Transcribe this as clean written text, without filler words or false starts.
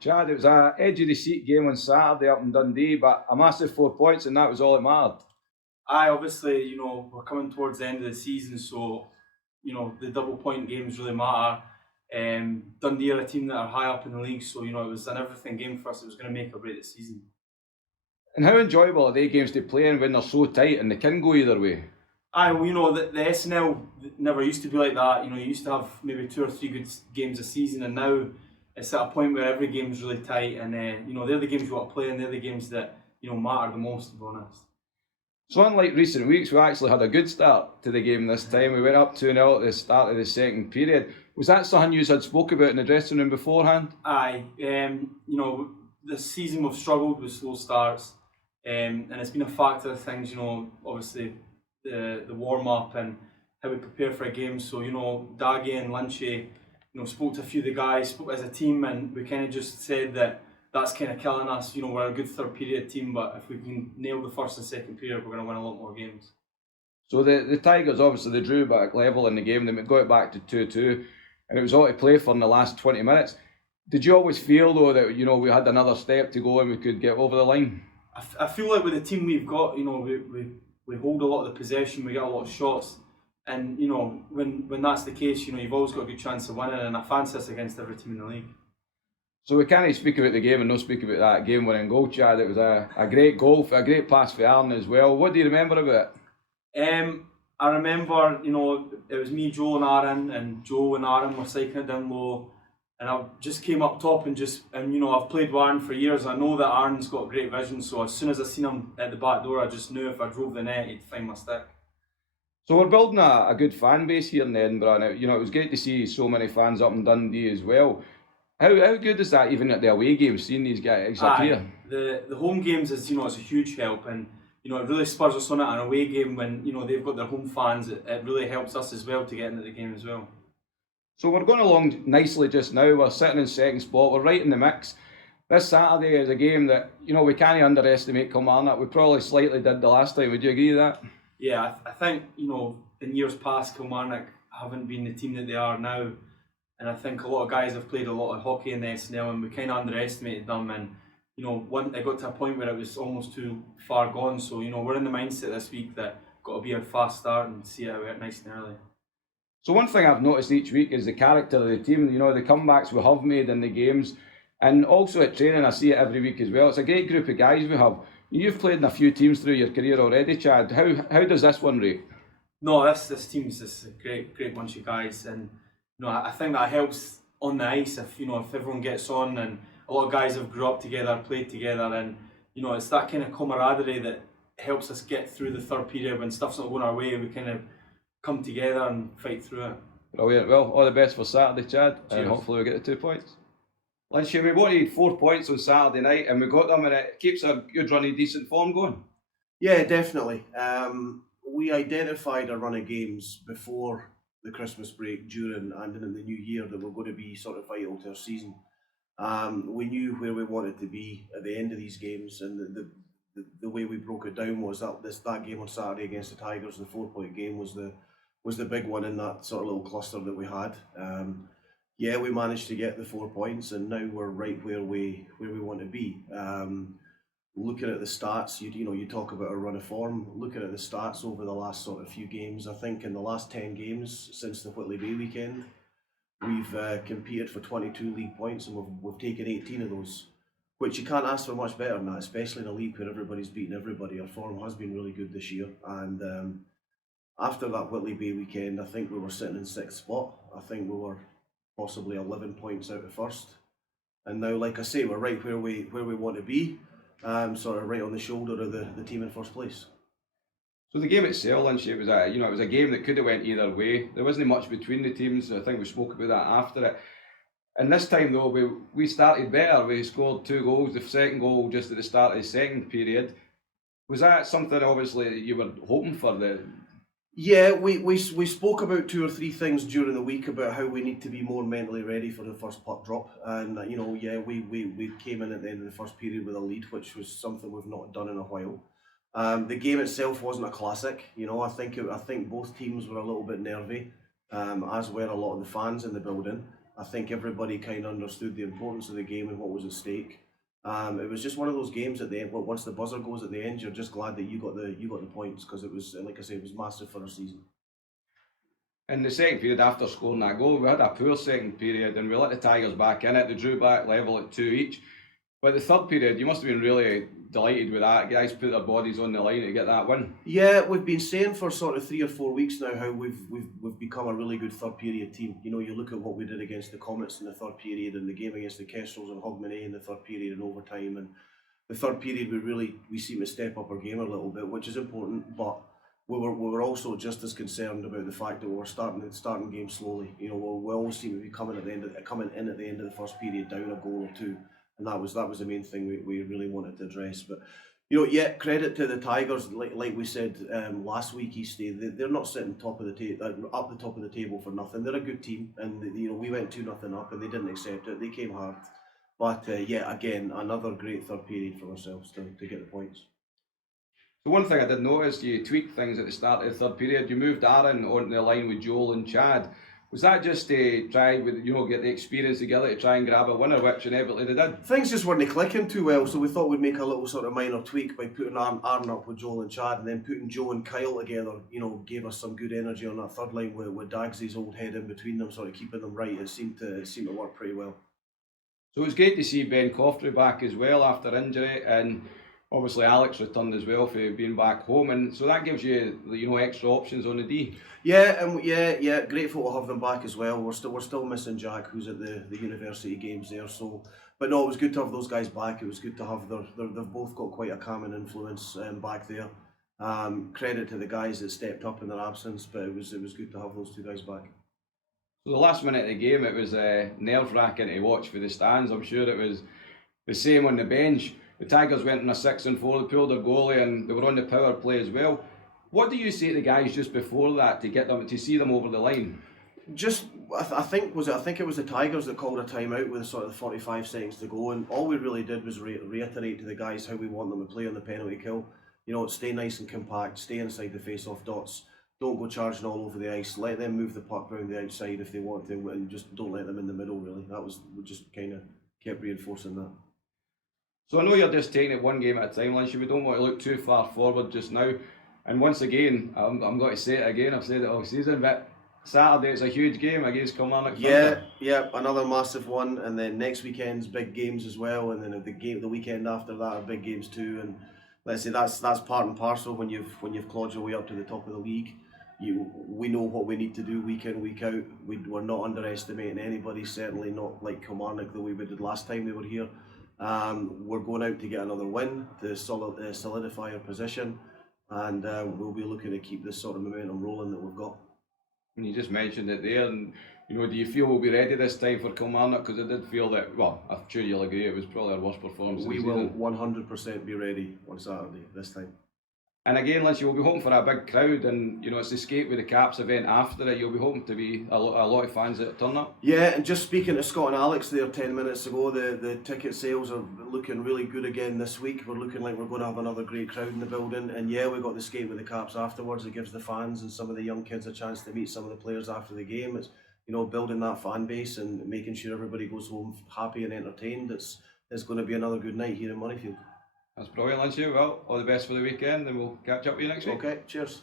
Chad, it was a edge of the seat game on Saturday up in Dundee, but a massive 4 points, and that was all that mattered. Obviously, we're coming towards the end of the season, so, the double point games really matter. Dundee are a team that are high up in the league, so, it was an everything game for us. It was going to make or break the season. And how enjoyable are they games to play in when they're so tight and they can go either way? The SNL never used to be like that. You used to have maybe 2 or 3 good games a season, and now it's at a point where every game is really tight, and they're the games you want to play, and they're the games that matter the most, to be honest. So unlike recent weeks, we actually had a good start to the game this time. We went up 2-0 at the start of the second period. Was that something you had spoke about in the dressing room beforehand? Aye, this season we've struggled with slow starts, and it's been a factor of things. Obviously the warm up and how we prepare for a game. So Daggy and Lynchy, spoke to a few of the guys, spoke as a team, and we kind of just said that that's kind of killing us. We're a good third period team, but if we can nail the first and second period, we're going to win a lot more games. So the Tigers, obviously, they drew back level in the game. They got it back to 2-2, and it was all to play for in the last 20 minutes. Did you always feel, though, that we had another step to go and we could get over the line? I feel like with the team we've got, we hold a lot of the possession, we get a lot of shots, and when that's the case, you've always got a good chance of winning, and I fancy us against every team in the league. So we can't speak about the game and not speak about that game-winning goal, Chad. It was a great goal, a great pass for Aaron as well. What do you remember about it? I remember, it was me, Joe and Joe and Aaron were cycling it down low, and I just came up top and I've played with Aaron for years. I know that Aaron's got great vision, so as soon as I seen him at the back door, I just knew if I drove the net, he'd find my stick. So we're building a good fan base here in Edinburgh. Now, it was great to see so many fans up in Dundee as well. How good is that, even at the away games, seeing these guys up here? The home games is it's a huge help, and it really spurs us on at an away game when they've got their home fans. It really helps us as well to get into the game as well. So we're going along nicely just now. We're sitting in second spot. We're right in the mix. This Saturday is a game that we can't underestimate Kilmarnock. We probably slightly did the last time. Would you agree with that? Yeah, I think in years past Kilmarnock haven't been the team that they are now. And I think a lot of guys have played a lot of hockey in the SNL, and we kind of underestimated them. And when it got to a point where it was almost too far gone. So we're in the mindset this week that got to be a fast start and see it out nice and early. So one thing I've noticed each week is the character of the team. The comebacks we have made in the games, and also at training. I see it every week as well. It's a great group of guys we have. You've played in a few teams through your career already, Chad. How does this one rate? No, this team's just a great bunch of guys, and I think that helps on the ice if everyone gets on, and a lot of guys have grew up together, played together, and it's that kind of camaraderie that helps us get through the third period when stuff's not going our way. We kind of come together and fight through it. Brilliant. Well, all the best for Saturday, Chad, and hopefully we get the 2 points. Lynchy, we wanted 4 points on Saturday night, and we got them, and it keeps a good run of decent form going. Yeah, definitely. We identified a run of games before the Christmas break, during and in the new year that were going to be sort of vital to our season. We knew where we wanted to be at the end of these games, and the way we broke it down was that game on Saturday against the Tigers, the 4 point game, was the big one in that sort of little cluster that we had. Yeah, we managed to get the 4 points, and now we're right where we want to be. Looking at the stats, you talk about a run of form. Looking at the stats over the last sort of few games, I think in the last 10 games since the Whitley Bay weekend, we've competed for 22 league points, and we've taken 18 of those, which you can't ask for much better than that, especially in a league where everybody's beating everybody. Our form has been really good this year, and after that Whitley Bay weekend, I think we were sitting in sixth spot. I think we were possibly 11 points out of first, and now, like I say, we're right where we want to be. Sort of right on the shoulder of the team in first place. So the game itself, Lynch, it was a game that could have went either way. There wasn't much between the teams. I think we spoke about that after it. And this time though, we started better. We scored 2 goals. The second goal just at the start of the second period. Was that something obviously you were hoping for? Yeah, we spoke about 2 or 3 things during the week about how we need to be more mentally ready for the first puck drop, and we came in at the end of the first period with a lead, which was something we've not done in a while. The game itself wasn't a classic. I think both teams were a little bit nervy, as were a lot of the fans in the building. I think everybody kind of understood the importance of the game and what was at stake. It was just one of those games at the end. Once the buzzer goes at the end, you're just glad that you got the points, because it was, like I say, it was massive for our season. In the second period, after scoring that goal, we had a poor second period and we let the Tigers back in it. They drew back level at 2 each. But the third period, you must have been really delighted with that. Guys put their bodies on the line to get that win. Yeah, we've been saying for sort of 3 or 4 weeks now how we've become a really good third period team. You know, you look at what we did against the Comets in the third period, and the game against the Kestrels and Hogmanay in the third period and overtime. And the third period, we seem to step up our game a little bit, which is important. But we were also just as concerned about the fact that we were starting games slowly. You know, we always seem to be coming in at the end of the first period down a goal or two. And that was the main thing we really wanted to address. But you know, yeah, credit to the Tigers. Like we said last week, Eastie, they're not sitting up the top of the table for nothing. They're a good team, and you know, we went 2-0 up, and they didn't accept it. They came hard. But yeah, again, another great third period for ourselves to get the points. The one thing I did notice, you tweaked things at the start of the third period. You moved Aaron onto the line with Joel and Chad. Was that just to try with, you know, get the experience together to try and grab a winner, which inevitably they did? Things just weren't clicking too well, so we thought we'd make a little sort of minor tweak by putting Aaron up with Joel and Chad, and then putting Joe and Kyle together, you know, gave us some good energy on that third line with Dagsy's old head in between them, sort of keeping them right. It seemed to work pretty well. So it was great to see Ben Coffrey back as well after injury, and obviously Alex returned as well for being back home, and so that gives you, you know, extra options on the D. Yeah, and yeah, grateful to have them back as well. We're still missing Jack, who's at the university games there. So, but no, it was good to have those guys back. It was good to have they've both got quite a calming influence back there. Credit to the guys that stepped up in their absence, but it was good to have those two guys back. So the last minute of the game, it was nerve-wracking to watch for the stands. I'm sure it was the same on the bench. The Tigers went on a 6-4, they pulled their goalie, and they were on the power play as well. What do you say to the guys just before that to get them to see them over the line? I think it was the Tigers that called a timeout with sort of 45 seconds to go, and all we really did was reiterate to the guys how we want them to play on the penalty kill. You know, stay nice and compact, stay inside the face-off dots, don't go charging all over the ice, let them move the puck around the outside if they want to, and just don't let them in the middle. Really, we just kind of kept reinforcing that. So I know you're just taking it one game at a time, Lynch. We don't want to look too far forward just now. And once again, I'm going to say it again, I've said it all season, but Saturday it's a huge game against Kilmarnock. Yeah, another massive one, and then next weekend's big games as well, and then the weekend after that are big games too. And let's say that's part and parcel when you've clawed your way up to the top of the league. We know what we need to do week in, week out. We're not underestimating anybody, certainly not like Kilmarnock the way we did last time they were here. We're going out to get another win to solidify our position, and we'll be looking to keep this sort of momentum rolling that we've got. And you just mentioned it there, and you know, do you feel we'll be ready this time for Kilmarnock? Because I did feel that, well, I'm sure you'll agree, it was probably our worst performance. We will 100% be ready on Saturday this time. And again, Lynch, you'll be hoping for a big crowd, and you know, it's the Skate with the Caps event after it. You'll be hoping to be a lot of fans that turn up. Yeah, and just speaking to Scott and Alex there 10 minutes ago, the ticket sales are looking really good again this week. We're looking like we're going to have another great crowd in the building, and yeah, we got the Skate with the Caps afterwards. It gives the fans and some of the young kids a chance to meet some of the players after the game. It's, you know, building that fan base and making sure everybody goes home happy and entertained. It's going to be another good night here in Moneyfield. That's brilliant, Lynch. Well, all the best for the weekend, and we'll catch up with you next week. Okay, cheers.